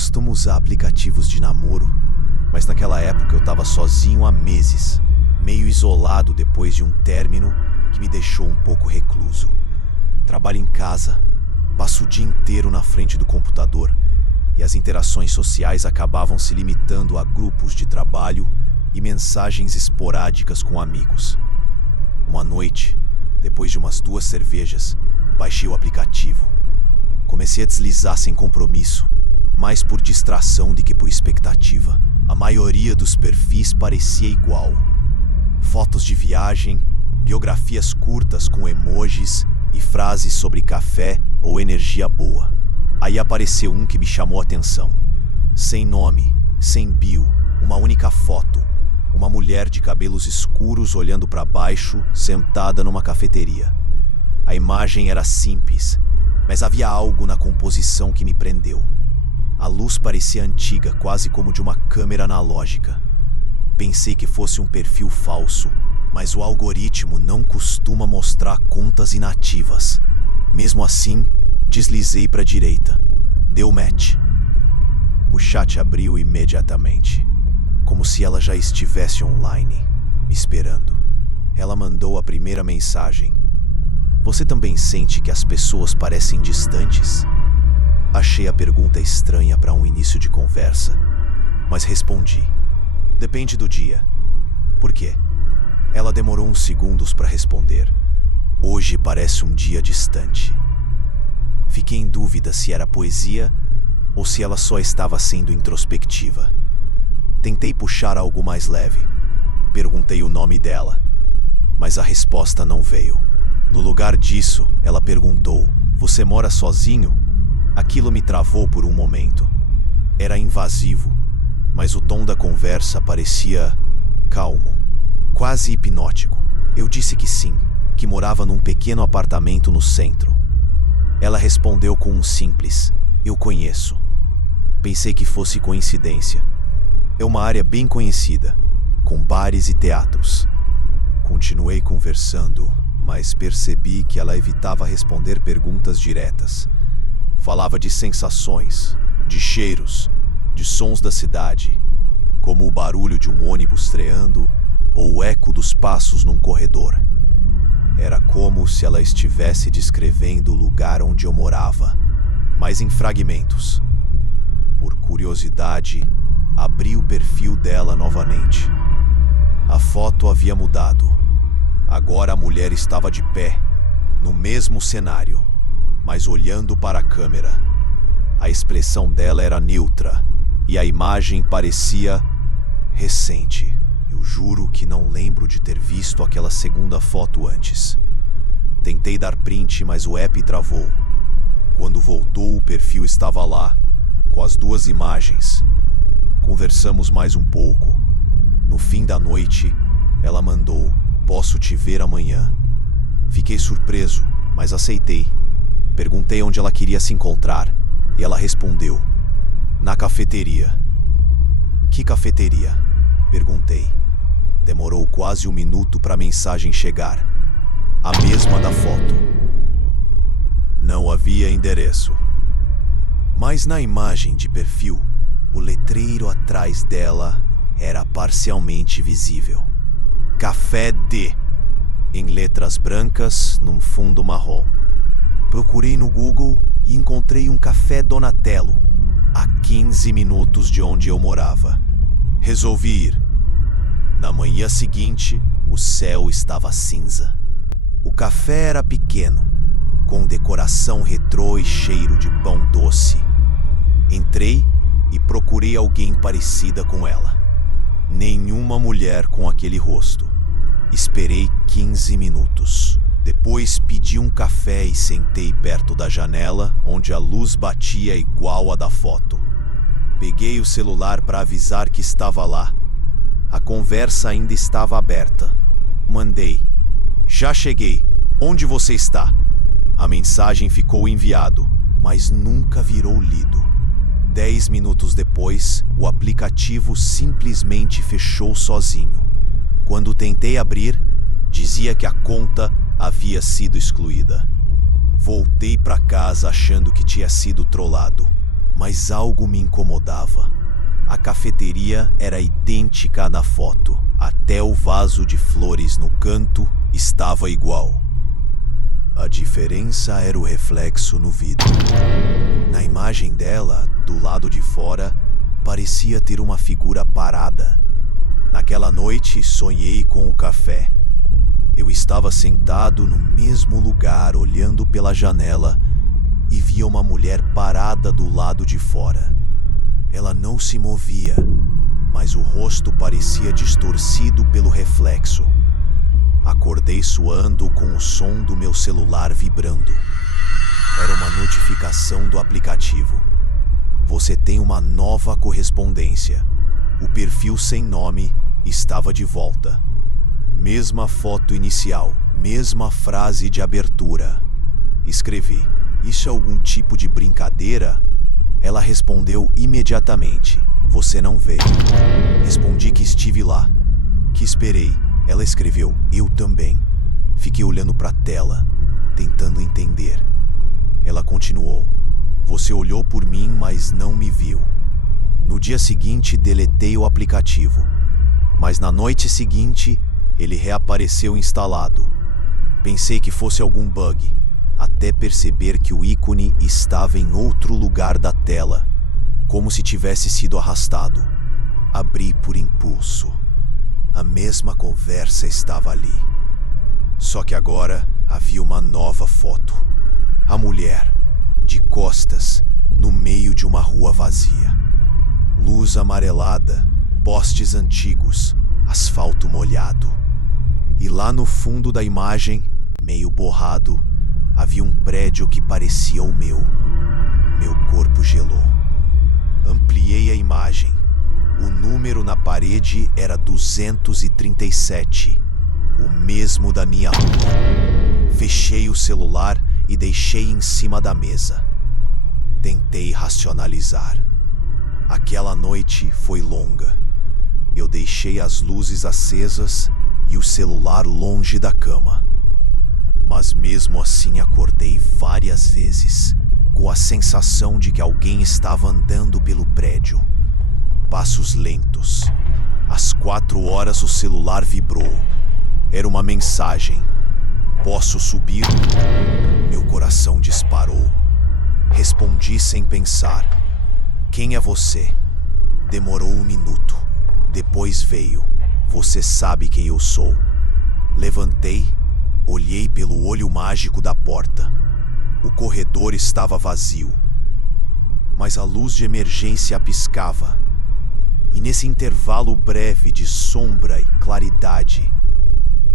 costumo usar aplicativos de namoro, mas naquela época eu estava sozinho há meses, meio isolado depois de um término que me deixou um pouco recluso. Trabalho em casa, passo o dia inteiro na frente do computador e as interações sociais acabavam se limitando a grupos de trabalho e mensagens esporádicas com amigos. Uma noite, depois de umas 2 cervejas, baixei o aplicativo. Comecei a deslizar sem compromisso, mais por distração do que por expectativa. A maioria dos perfis parecia igual. Fotos de viagem, biografias curtas com emojis e frases sobre café ou energia boa. Aí apareceu um que me chamou a atenção. Sem nome, sem bio, uma única foto. Uma mulher de cabelos escuros olhando para baixo, sentada numa cafeteria. A imagem era simples, mas havia algo na composição que me prendeu. A luz parecia antiga, quase como de uma câmera analógica. Pensei que fosse um perfil falso, mas o algoritmo não costuma mostrar contas inativas. Mesmo assim, deslizei para a direita. Deu match. O chat abriu imediatamente, como se ela já estivesse online, me esperando. Ela mandou a primeira mensagem. Você também sente que as pessoas parecem distantes? Achei a pergunta estranha para um início de conversa, mas respondi. Depende do dia. Por quê? Ela demorou uns segundos para responder. Hoje parece um dia distante. Fiquei em dúvida se era poesia ou se ela só estava sendo introspectiva. Tentei puxar algo mais leve. Perguntei o nome dela, mas a resposta não veio. No lugar disso, ela perguntou: você mora sozinho? Aquilo me travou por um momento. Era invasivo, mas o tom da conversa parecia calmo, quase hipnótico. Eu disse que sim, que morava num pequeno apartamento no centro. Ela respondeu com um simples: eu conheço. Pensei que fosse coincidência. É uma área bem conhecida, com bares e teatros. Continuei conversando, mas percebi que ela evitava responder perguntas diretas. Falava de sensações, de cheiros, de sons da cidade, como o barulho de um ônibus freando ou o eco dos passos num corredor. Era como se ela estivesse descrevendo o lugar onde eu morava, mas em fragmentos. Por curiosidade, abri o perfil dela novamente. A foto havia mudado. Agora a mulher estava de pé, no mesmo cenário, mas olhando para a câmera. A expressão dela era neutra e a imagem parecia recente. Eu juro que não lembro de ter visto aquela segunda foto antes. Tentei dar print, mas o app travou. Quando voltou, o perfil estava lá, com as 2 imagens. Conversamos mais um pouco. No fim da noite, ela mandou: posso te ver amanhã. Fiquei surpreso, mas aceitei. Perguntei onde ela queria se encontrar, e ela respondeu: na cafeteria. Que cafeteria? Perguntei. Demorou quase 1 minuto para a mensagem chegar. A mesma da foto. Não havia endereço. Mas na imagem de perfil, o letreiro atrás dela era parcialmente visível. Café D, em letras brancas num fundo marrom. Procurei no Google e encontrei um café Donatello, a 15 minutos de onde eu morava. Resolvi ir. Na manhã seguinte, o céu estava cinza. O café era pequeno, com decoração retrô e cheiro de pão doce. Entrei e procurei alguém parecida com ela. Nenhuma mulher com aquele rosto. Esperei 15 minutos. Depois pedi um café e sentei perto da janela, onde a luz batia igual a da foto. Peguei o celular para avisar que estava lá. A conversa ainda estava aberta. Mandei: já cheguei. Onde você está? A mensagem ficou enviado, mas nunca virou lido. 10 minutos depois, o aplicativo simplesmente fechou sozinho. Quando tentei abrir, dizia que a conta havia sido excluída. Voltei para casa achando que tinha sido trollado, Mas algo me incomodava. A cafeteria era idêntica à da foto. Até o vaso de flores no canto estava igual. A diferença era o reflexo no vidro. Na imagem dela, do lado de fora, parecia ter uma figura parada. Naquela noite, sonhei com o café. Eu estava sentado no mesmo lugar, olhando pela janela, e via uma mulher parada do lado de fora. Ela não se movia, mas o rosto parecia distorcido pelo reflexo. Acordei suando com o som do meu celular vibrando. Era uma notificação do aplicativo. Você tem uma nova correspondência. O perfil sem nome estava de volta. Mesma foto inicial, mesma frase de abertura. Escrevi: "Isso é algum tipo de brincadeira?" Ela respondeu imediatamente: "Você não veio." Respondi que estive lá, que esperei. Ela escreveu: "Eu também." Fiquei olhando para a tela, tentando entender. Ela continuou: "Você olhou por mim, mas não me viu." No dia seguinte, deletei o aplicativo. Mas na noite seguinte, ele reapareceu instalado. Pensei que fosse algum bug, até perceber que o ícone estava em outro lugar da tela, como se tivesse sido arrastado. Abri por impulso. A mesma conversa estava ali. Só que agora havia uma nova foto. A mulher, de costas, no meio de uma rua vazia. Luz amarelada, postes antigos, asfalto molhado. E lá no fundo da imagem, meio borrado, havia um prédio que parecia o meu. Meu corpo gelou. Ampliei a imagem. O número na parede era 237, o mesmo da minha rua. Fechei o celular e deixei em cima da mesa. Tentei racionalizar. Aquela noite foi longa. Eu deixei as luzes acesas e o celular longe da cama. Mas mesmo assim acordei várias vezes, com a sensação de que alguém estava andando pelo prédio. Passos lentos. Às 4 horas o celular vibrou. Era uma mensagem: "Posso subir?" Meu coração disparou. Respondi sem pensar: "Quem é você?" Demorou 1 minuto. Depois veio: "Você sabe quem eu sou." Levantei, olhei pelo olho mágico da porta. O corredor estava vazio, mas a luz de emergência piscava. E nesse intervalo breve de sombra e claridade,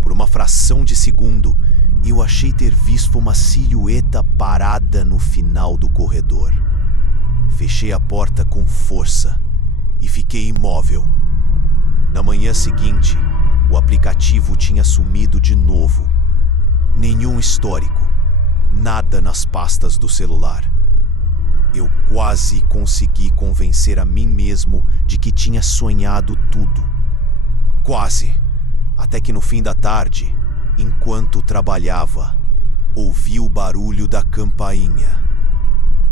por uma fração de segundo, eu achei ter visto uma silhueta parada no final do corredor. Fechei a porta com força e fiquei imóvel. Na manhã seguinte, o aplicativo tinha sumido de novo. Nenhum histórico, nada nas pastas do celular. Eu quase consegui convencer a mim mesmo de que tinha sonhado tudo. Quase. Até que no fim da tarde, enquanto trabalhava, ouvi o barulho da campainha.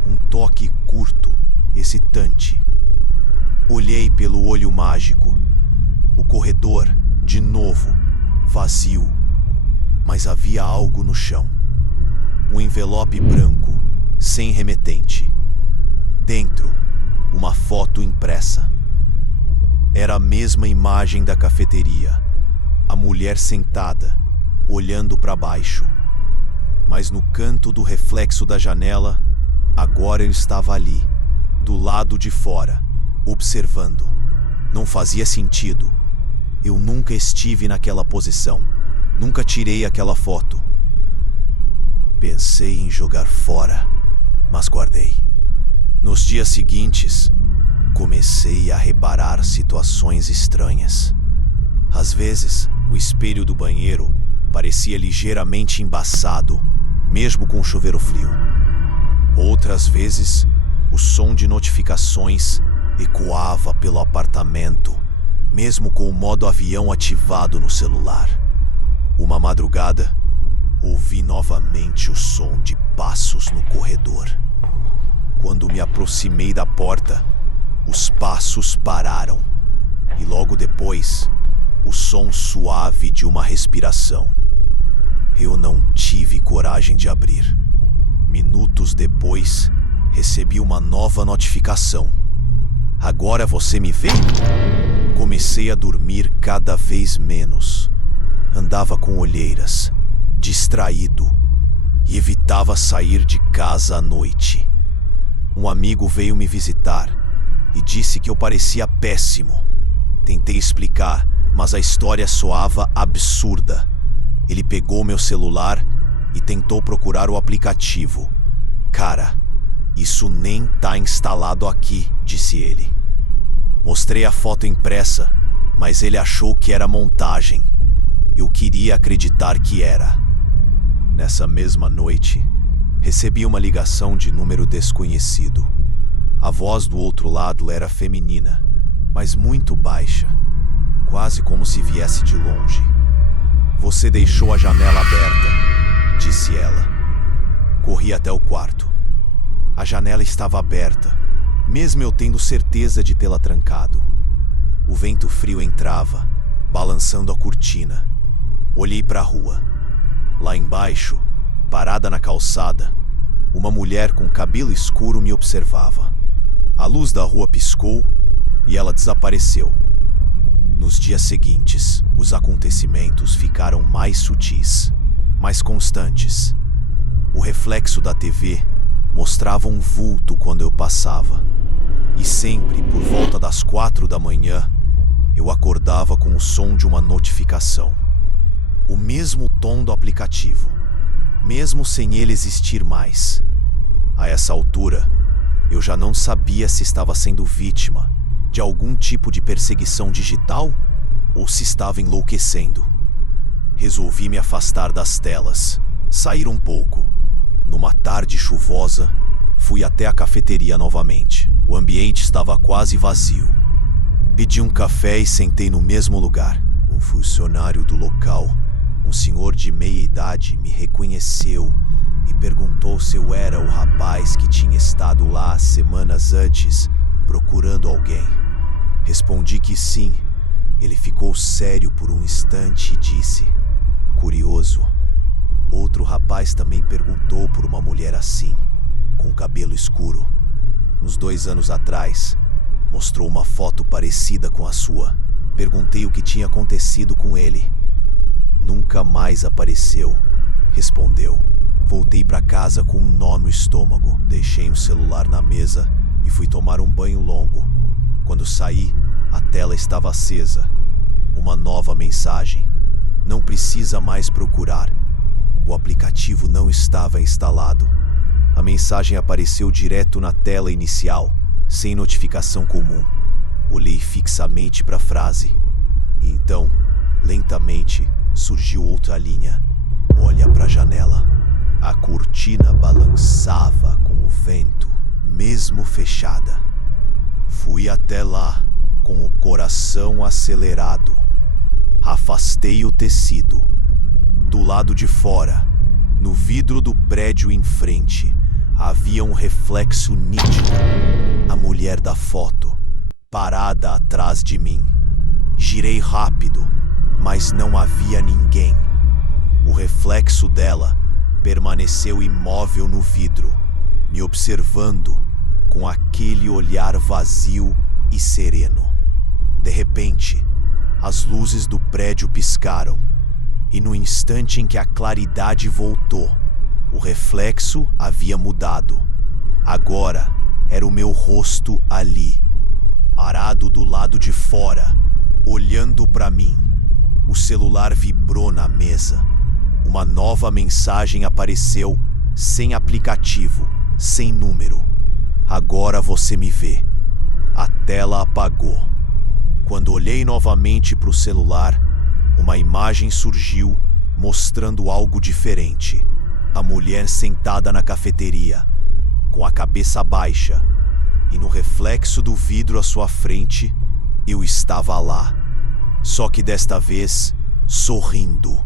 Um toque curto, excitante. Olhei pelo olho mágico. O corredor, de novo, vazio. Mas havia algo no chão. Um envelope branco, sem remetente. Dentro, uma foto impressa. Era a mesma imagem da cafeteria. A mulher sentada, olhando para baixo. Mas no canto do reflexo da janela, agora ele estava ali, do lado de fora, observando. Não fazia sentido. Eu nunca estive naquela posição. Nunca tirei aquela foto. Pensei em jogar fora, mas guardei. Nos dias seguintes, comecei a reparar situações estranhas. Às vezes, o espelho do banheiro parecia ligeiramente embaçado, mesmo com o chuveiro frio. Outras vezes, o som de notificações ecoava pelo apartamento, mesmo com o modo avião ativado no celular. Uma madrugada, ouvi novamente o som de passos no corredor. Quando me aproximei da porta, os passos pararam e logo depois, o som suave de uma respiração. Eu não tive coragem de abrir. Minutos depois, recebi uma nova notificação. Agora você me vê? Comecei a dormir cada vez menos. Andava com olheiras, distraído, e evitava sair de casa à noite. Um amigo veio me visitar e disse que eu parecia péssimo. Tentei explicar, mas a história soava absurda. Ele pegou meu celular e tentou procurar o aplicativo. Cara, isso nem tá instalado aqui, disse ele. Mostrei a foto impressa, mas ele achou que era montagem. Eu queria acreditar que era. Nessa mesma noite, recebi uma ligação de número desconhecido. A voz do outro lado era feminina, mas muito baixa, quase como se viesse de longe. Você deixou a janela aberta, disse ela. Corri até o quarto. A janela estava aberta, mesmo eu tendo certeza de tê-la trancado. O vento frio entrava, balançando a cortina. Olhei para a rua. Lá embaixo, parada na calçada, uma mulher com cabelo escuro me observava. A luz da rua piscou e ela desapareceu. Nos dias seguintes, os acontecimentos ficaram mais sutis, mais constantes. O reflexo da TV mostrava um vulto quando eu passava. E sempre, por volta das 4 da manhã, eu acordava com o som de uma notificação. O mesmo tom do aplicativo, mesmo sem ele existir mais. A essa altura, eu já não sabia se estava sendo vítima de algum tipo de perseguição digital ou se estava enlouquecendo. Resolvi me afastar das telas, sair um pouco. Numa tarde chuvosa, fui até a cafeteria novamente. O ambiente estava quase vazio. Pedi um café e sentei no mesmo lugar. O funcionário do local, um senhor de meia idade, me reconheceu e perguntou se eu era o rapaz que tinha estado lá semanas antes, procurando alguém. Respondi que sim. Ele ficou sério por um instante e disse: curioso. Outro rapaz também perguntou por uma mulher assim, com cabelo escuro. Uns 2 anos atrás, mostrou uma foto parecida com a sua. Perguntei o que tinha acontecido com ele. Nunca mais apareceu, respondeu. Voltei para casa com um nó no estômago. Deixei o celular na mesa e fui tomar um banho longo. Quando saí, a tela estava acesa. Uma nova mensagem. Não precisa mais procurar. O aplicativo não estava instalado. A mensagem apareceu direto na tela inicial, sem notificação comum. Olhei fixamente para a frase. E então, lentamente, surgiu outra linha. Olha para a janela. A cortina balançava com o vento, mesmo fechada. Fui até lá, com o coração acelerado. Afastei o tecido. Do lado de fora, no vidro do prédio em frente, havia um reflexo nítido. A mulher da foto, parada atrás de mim. Girei rápido, mas não havia ninguém. O reflexo dela permaneceu imóvel no vidro, me observando com aquele olhar vazio e sereno. De repente, as luzes do prédio piscaram, e no instante em que a claridade voltou, o reflexo havia mudado. Agora era o meu rosto ali, parado do lado de fora, olhando para mim. O celular vibrou na mesa. Uma nova mensagem apareceu, sem aplicativo, sem número. Agora você me vê. A tela apagou. Quando olhei novamente para o celular, uma imagem surgiu, mostrando algo diferente. A mulher sentada na cafeteria, com a cabeça baixa, e no reflexo do vidro à sua frente, eu estava lá. Só que desta vez, sorrindo.